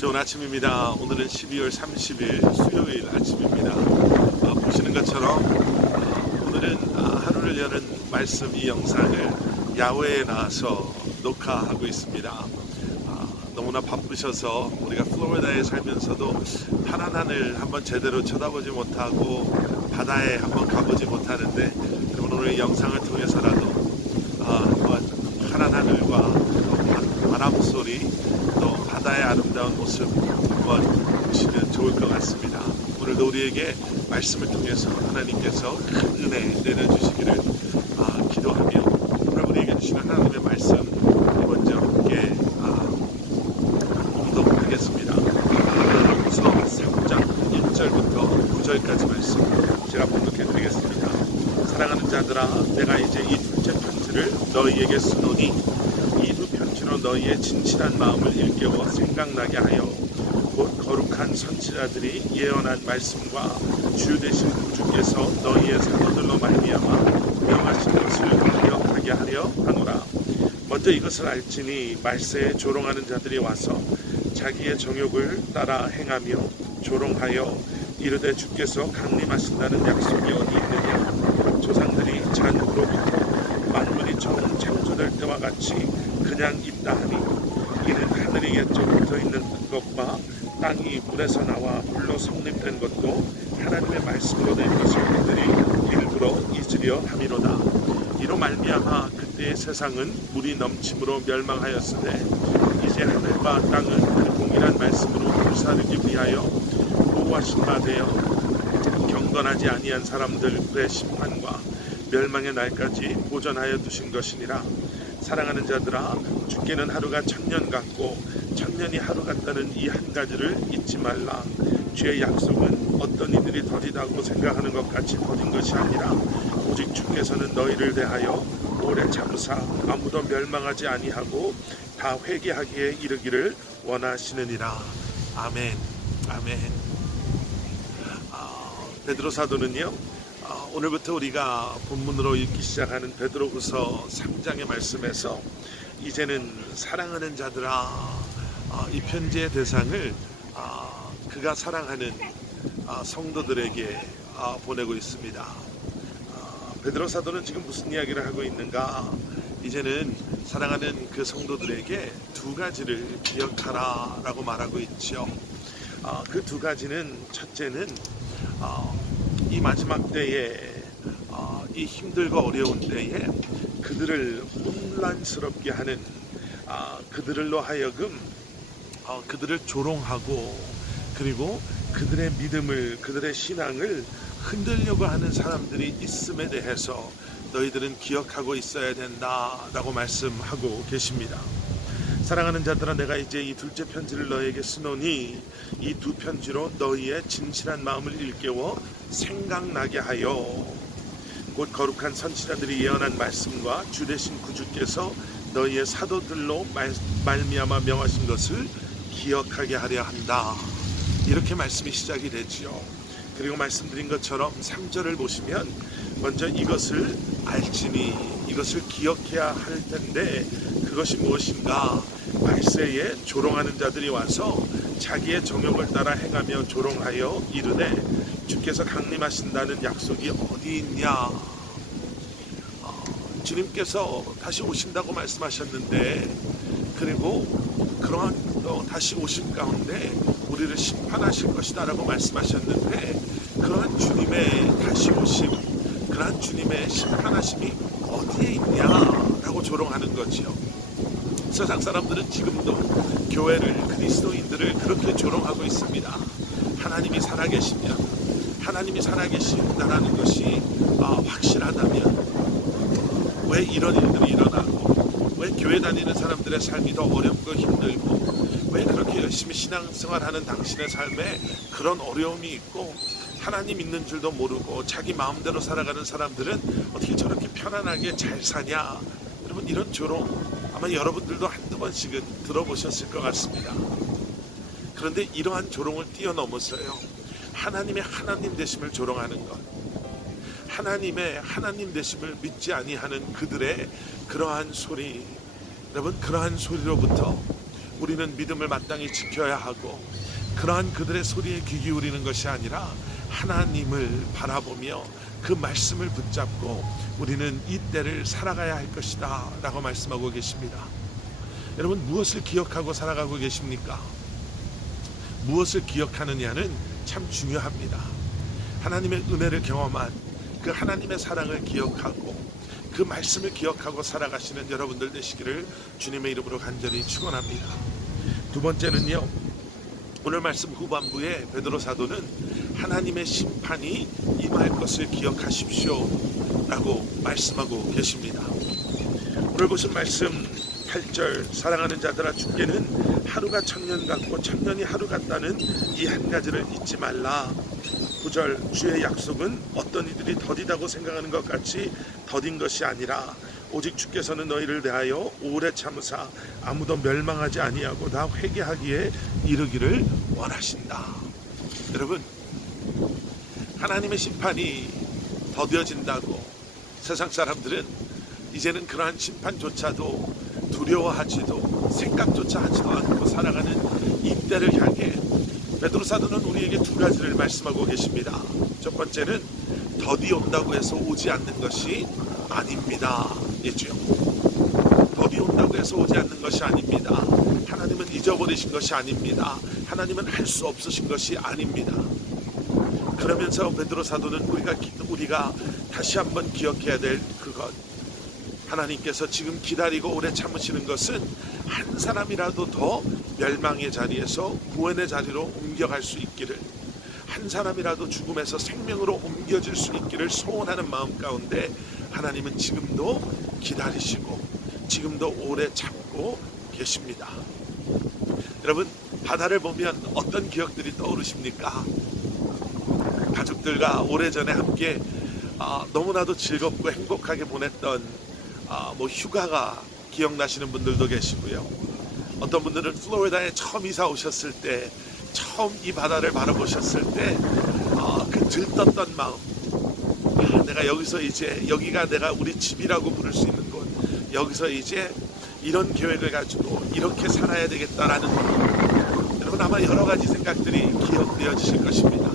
좋은 아침입니다. 오늘은 12월 30일 수요일 아침입니다. 보시는 것처럼 오늘은 하루를 여는 말씀 이 영상을 야외에 나와서 녹화하고 있습니다. 너무나 바쁘셔서 우리가 플로리다에 살면서도 파란 하늘 한번 제대로 쳐다보지 못하고 바다에 한번 가보지 못하는데, 여러분 오늘 영상을 통해서라도 한번 파란 하늘과 바람 소리, 또 바다의 아름다운 모습 한번 보시면 좋을 것 같습니다. 오늘도 우리에게 말씀을 통해서 하나님께서 큰 은혜 내려주시기를 기도하며, 오늘 우리에게 주시는 하나님의 말씀 먼저 함께 봉독하겠습니다. 로마서 3장 1절부터 9절까지 말씀 제가 봉독해드리겠습니다. 사랑하는 자들아, 내가 이제 이 둘째 편지를 너희에게 쓰노니 이 두 편지로 너희의 진실한 마음을 일깨워 생각나게 하여 곧 거룩한 선지자들이 예언한 말씀과 주 되신 구주께서 너희의 사도들로 말미암아 명하신 것을 기억하게 하려 하노라. 먼저 이것을 알지니 말세에 조롱하는 자들이 와서 자기의 정욕을 따라 행하며 조롱하여 이르되 주께서 강림하신다는 약속이 어디 있느냐. 조상들이 잔으로부터 만물이 처음 창조될 때와 같이 그냥 있다 하니, 이는 하늘이 옛적 붙어있는 것과 땅이 물에서 나와 물로 성립된 것도 하나님의 말씀으로 된 것을 그들이 일부러 잊으려 함이로다. 이로 말미암아 그때의 세상은 물이 넘침으로 멸망하였으되 이제 하늘과 땅은 그 동일한 말씀으로 불사르기 위하여 보호하신 바 되어 경건하지 아니한 사람들의 심판과 멸망의 날까지 보존하여 두신 것이니라. 사랑하는 자들아, 주께는 하루가 천년 같고 천년이 하루 같다는 이 한 가지를 잊지 말라. 주의 약속은 어떤 이들이 더디다고 생각하는 것 같이 더딘 것이 아니라 오직 주께서는 너희를 대하여 오래 참으사 아무도 멸망하지 아니하고 다 회개하기에 이르기를 원하시느니라. 아멘. 아멘. 베드로 사도는요, 오늘부터 우리가 본문으로 읽기 시작하는 베드로후서 3장의 말씀에서 이제는 사랑하는 자들아, 이 편지의 대상을 그가 사랑하는 성도들에게 보내고 있습니다. 베드로 사도는 지금 무슨 이야기를 하고 있는가? 이제는 사랑하는 그 성도들에게 두 가지를 기억하라 라고 말하고 있죠. 그 두 가지는, 첫째는 이 마지막 때에 이 힘들고 어려운 때에 그들을 혼란스럽게 하는 그들로 하여금 그들을 조롱하고, 그리고 그들의 믿음을, 그들의 신앙을 흔들려고 하는 사람들이 있음에 대해서 너희들은 기억하고 있어야 된다라고 말씀하고 계십니다. 사랑하는 자들아, 내가 이제 이 둘째 편지를 너에게 쓰노니 이 두 편지로 너희의 진실한 마음을 일깨워 생각나게 하여 곧 거룩한 선지자들이 예언한 말씀과 주 되신 구주께서 너희의 사도들로 말미암아 명하신 것을 기억하게 하려 한다. 이렇게 말씀이 시작이 되지요. 그리고 말씀드린 것처럼 3절을 보시면 먼저 이것을 알지니, 이것을 기억해야 할 텐데 그것이 무엇인가? 말세에 조롱하는 자들이 와서 자기의 정욕을 따라 행하며 조롱하여 이르되 주께서 강림하신다는 약속이 어디 있냐. 주님께서 다시 오신다고 말씀하셨는데, 그리고 그러한 다시 오실 가운데 우리를 심판하실 것이다 라고 말씀하셨는데, 그러한 주님의 다시 오심, 그러한 주님의 심판하심이 어디에 있냐라고 조롱하는 거지요. 세상 사람들은 지금도 교회를, 그리스도인들을 그렇게 조롱하고 있습니다. 하나님이 살아계시면, 하나님이 살아계신다라는 것이 확실하다면 왜 이런 일들이 일어나고, 왜 교회 다니는 사람들의 삶이 더 어렵고 힘들고, 왜 그렇게 열심히 신앙생활하는 당신의 삶에 그런 어려움이 있고, 하나님 있는 줄도 모르고 자기 마음대로 살아가는 사람들은 어떻게 저렇게 편안하게 잘 사냐. 여러분, 이런 조롱 아마 여러분들도 한두 번씩은 들어보셨을 것 같습니다. 그런데 이러한 조롱을 뛰어넘어서요, 하나님의 하나님 되심을 조롱하는 것, 하나님의 하나님 되심을 믿지 아니하는 그들의 그러한 소리, 여러분 그러한 소리로부터 우리는 믿음을 마땅히 지켜야 하고, 그러한 그들의 소리에 귀 기울이는 것이 아니라 하나님을 바라보며 그 말씀을 붙잡고 우리는 이 때를 살아가야 할 것이다 라고 말씀하고 계십니다. 여러분, 무엇을 기억하고 살아가고 계십니까? 무엇을 기억하느냐는 참 중요합니다. 하나님의 은혜를 경험한 그 하나님의 사랑을 기억하고 그 말씀을 기억하고 살아가시는 여러분들 되시기를 주님의 이름으로 간절히 축원합니다. 두 번째는요, 오늘 말씀 후반부에 베드로 사도는 하나님의 심판이 임할 것을 기억하십시오 라고 말씀하고 계십니다. 오늘 보신 말씀 8절, 사랑하는 자들아, 주께는 하루가 천년 같고 천년이 하루 같다는 이 한 가지를 잊지 말라. 9절, 주의 약속은 어떤 이들이 더디다고 생각하는 것 같이 더딘 것이 아니라 오직 주께서는 너희를 대하여 오래 참으사 아무도 멸망하지 아니하고 다 회개하기에 이르기를 원하신다. 여러분, 하나님의 심판이 더뎌진다고 세상 사람들은 이제는 그러한 심판조차도 두려워하지도 생각조차 하지도 않고 살아가는 이 때를 향해 베드로 사도는 우리에게 두 가지를 말씀하고 계십니다. 첫 번째는 더디 온다고 해서 오지 않는 것이 아닙니다. 이죠. 더디 온다고 해서 오지 않는 것이 아닙니다. 하나님은 잊어버리신 것이 아닙니다. 하나님은 할 수 없으신 것이 아닙니다. 그러면서 베드로 사도는 우리가 다시 한번 기억해야 될 그것, 하나님께서 지금 기다리고 오래 참으시는 것은 한 사람이라도 더 멸망의 자리에서 구원의 자리로 옮겨갈 수 있기를, 한 사람이라도 죽음에서 생명으로 옮겨질 수 있기를 소원하는 마음 가운데 하나님은 지금도 기다리시고 지금도 오래 참고 계십니다. 여러분, 바다를 보면 어떤 기억들이 떠오르십니까? 가족들과 오래전에 함께 너무나도 즐겁고 행복하게 보냈던 휴가가 기억나시는 분들도 계시고요. 어떤 분들은 플로리다에 처음 이사 오셨을 때, 처음 이 바다를 바라보셨을 때 그 들떴던 마음, 내가 여기서 이제, 여기가 내가 우리 집이라고 부를 수 있는 곳, 여기서 이제 이런 계획을 가지고 이렇게 살아야 되겠다라는, 여러분 아마 여러 가지 생각들이 기억되어지실 것입니다.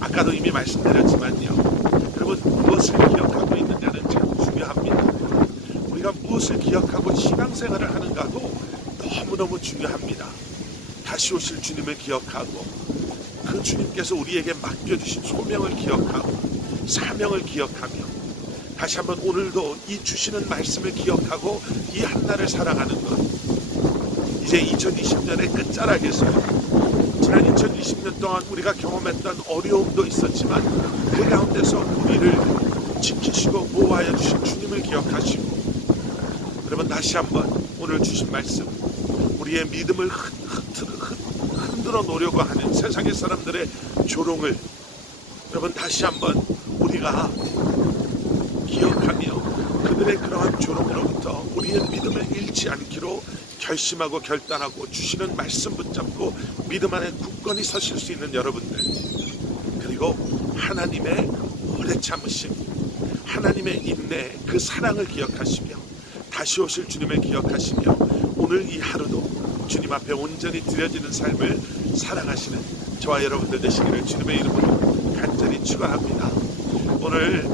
아까도 이미 말씀드렸지만요, 여러분, 무엇을 기억하고 있느냐는 참 중요합니다. 우리가 무엇을 기억하고 신앙생활을 하는가도 너무너무 중요합니다. 다시 오실 주님을 기억하고 그 주님께서 우리에게 맡겨주신 소명을 기억하고 사명을 기억하며 다시 한번 오늘도 이 주시는 말씀을 기억하고 이 한날을 살아가는 것, 이제 2020년의 끝자락에서 지난 2020년 동안 우리가 경험했던 어려움도 있었지만 그 가운데서 우리를 지키시고 보호하여 주신 주님을 기억하시고, 여러분 다시 한번 오늘 주신 말씀, 우리의 믿음을 흔들어 놓으려고 하는 세상의 사람들의 조롱을 여러분 다시 한번 우리가 기억하며 그들의 그러한 조롱으로부터 우리의 믿음을 잃지 않기로 결심하고 결단하고 주시는 말씀 붙잡고 믿음 안에 굳건히 서실 수 있는 여러분들, 그리고 하나님의 오래 참으심, 하나님의 인내, 그 사랑을 기억하시며 다시 오실 주님을 기억하시며 오늘 이 하루도 주님 앞에 온전히 드려지는 삶을 살아가시는 저와 여러분들 되시기를 주님의 이름으로 간절히 축원합니다. 오늘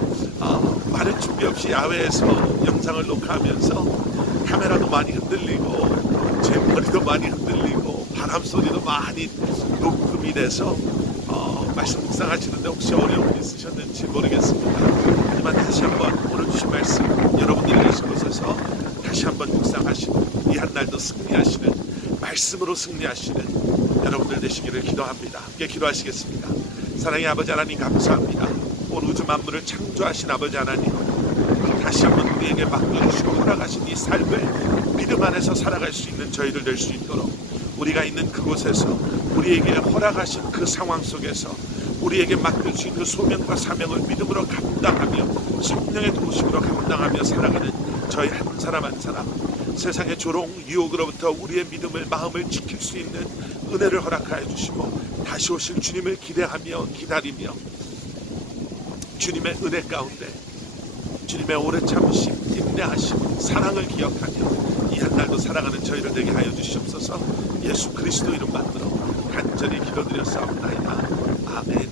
많은 준비 없이 야외에서 영상을 녹화하면서 카메라도 많이 흔들리고 제 머리도 많이 흔들리고 바람 소리도 많이 녹음이 돼서 말씀 묵상하시는데 혹시 어려움이 있으셨는지 모르겠습니다. 하지만 다시 한번 오늘 주신 말씀 여러분들이 계신 곳에서 다시 한번 묵상하시고 이 한날도 승리하시는, 말씀으로 승리하시는 여러분들 되시기를 기도합니다. 함께 기도하시겠습니다. 사랑의 아버지 하나님, 감사합니다. 온 우주 만물을 창조하신 아버지 하나님, 다시 한번 우리에게 맡겨주시고 허락하신 이 삶을 믿음 안에서 살아갈 수 있는 저희들 될 수 있도록 우리가 있는 그곳에서 우리에게 허락하신 그 상황 속에서 우리에게 맡겨주신 그 소명과 사명을 믿음으로 감당하며 성령의 도우심으로 감당하며 살아가는 저희 한 사람 한 사람, 세상의 조롱, 유혹으로부터 우리의 믿음을, 마음을 지킬 수 있는 은혜를 허락하여 주시고 다시 오실 주님을 기대하며 기다리며 주님의 은혜 가운데 주님의 오래 참으심, 인내하심, 사랑을 기억하며 이 한날도 살아가는 저희를 되게 하여 주시옵소서. 예수 그리스도 이름 받들어 간절히 기도드렸사옵나이다. 아멘.